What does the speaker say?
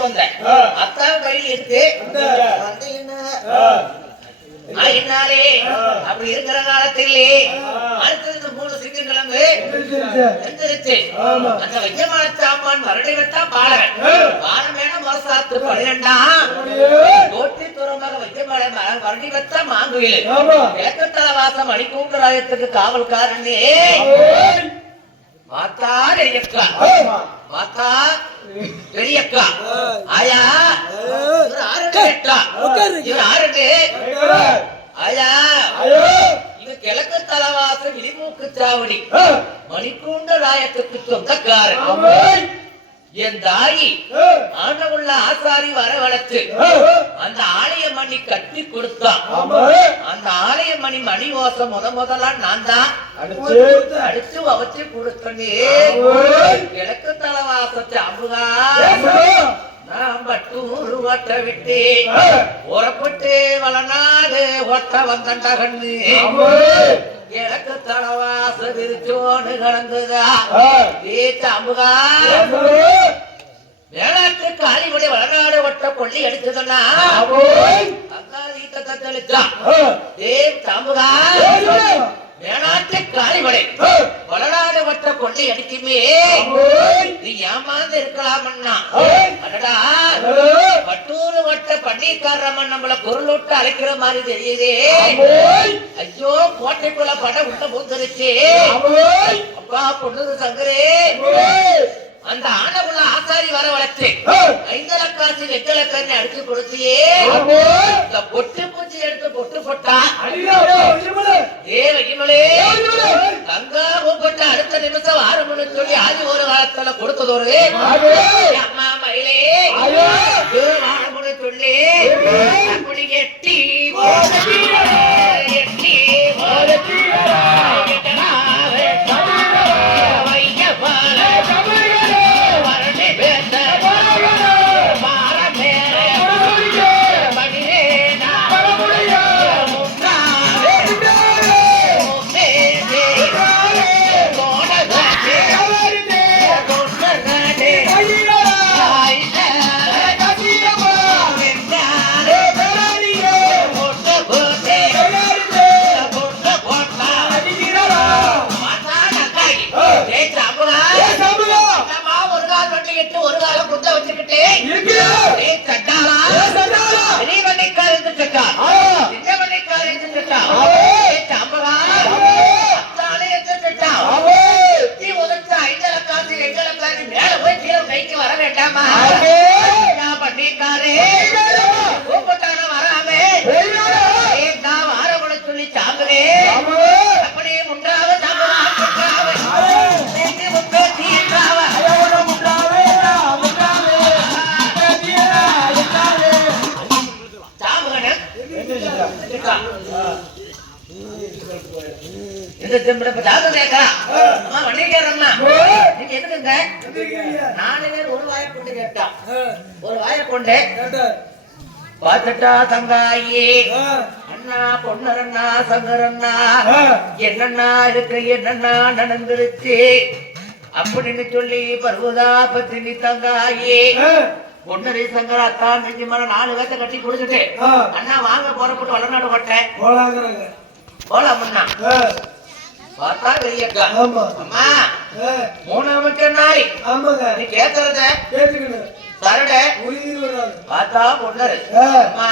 எடுத்துட்டு வந்தேன். அத்தான் கையில் இருக்கு. என்னாலே அப்படி இருக்கிற காலத்திலே அடுத்தது 3 சிங்கக்கிழங்கு எந்திரிச்சு அந்த வையமான சாப்பான் மறுடிவத்தான் பாலகன் பாலமேன மோசாத்து 12ஆம் கோட்டி தூரமாக வையமான மறுடிவத்த மாங்குயில் கிழக்குத்தலவாசம் மணிக்கூண்டராயத்துக்கு காவல்காரனே மாத்தா பெரியக்கா மாத்தா பெரியக்கா ஆயா கிழக்கு தலவாச விழிமூக்கு சாவடி மணிக்கூண்ட ராயத்துக்கு சொந்தக்காரன் என் தாயி ஆண்டவுள்ள ஆசாரி வரவழைச்சு அந்த ஆலய மணி கட்டி கொடுத்தான். அந்த ஆலய மணி மணி ஓசம் முதலா நான் தான் அடிச்சு வச்சு கொடுத்தனே. கிழக்கு தலவாசத்தை அம்புகா நான் பட்டூர் ஓட்ட விட்டு உறப்பட்டு வளநாடு ஓட்ட வந்தண்டா கண்ணு எனக்கு தலவாச விரிச்சோடு கலந்துதா அம்புகா மேலாட்டுக்கு அழிவுடைய வளநாடு ஒட்ட கொள்ளி அடிச்சதுன்னா தத்தளிச்சான் அம்புகா மேலாட்டு காலிவடை வளநாடு வட்ட கொள்ளை அடிக்குமே நீ ஏமாந்து இருக்கலாமண்ணா அடடா பட்டூரு வட்ட பன்னீர்காரம்மன் நம்மள பொருளோட்டு அழைக்கிற மாதிரி தெரியுதே. ஐயோ கோட்டைக்குள்ள படம் உள்ள பூந்துருச்சு. அப்பா பொண்ணு சங்கரே அந்த ஆண்டவுள்ள ஆசாரி வர வளர்த்து 5 லக்காசி 8 லக்காசி அடிச்சு கொடுத்தியே. இந்த பொட்டு பூச்சி எடுத்து பொட்டு போட்டா தங்கா கூப்பிட்ட அடுத்த நிமிஷம் 6 மணி சொல்லி ஆதி ஒரு காலத்துல கொடுத்ததோரு அம்மா மயிலே 6 மணி சொல்லி அப்படி எட்டி வர வேண்டாமா பண்ணிக்காரே கூப்பிட்டான வராமே வாரமுட சொல்லி சாப்பிடுறே அப்படியே முண்டாவ ஒரு வாயை கொண்டு கேட்டான். ஒரு வாயை கொண்டு பாத்துட்டா தங்காயே அண்ணா பொன்னரண்ணா சங்கரண்ணா என்னண்ணா இருக்கு என்னண்ணா நடந்துருச்சு அப்படின்னு சொல்லி பருவதா பத்தினி தங்காயே பொன்னரை சங்கரா தான் நெஞ்சு மேல 4 பேர்த்த கட்டி கொடுத்துட்டு அண்ணா வாங்க போறப்பட்டு வளநாடு ஓட்டேன் போலாமண்ணா பார்த்தா பெரியக்கா அம்மா 3 நாய் நீ கேக்குறத தரட பார்த்தா பொன்னரு அம்மா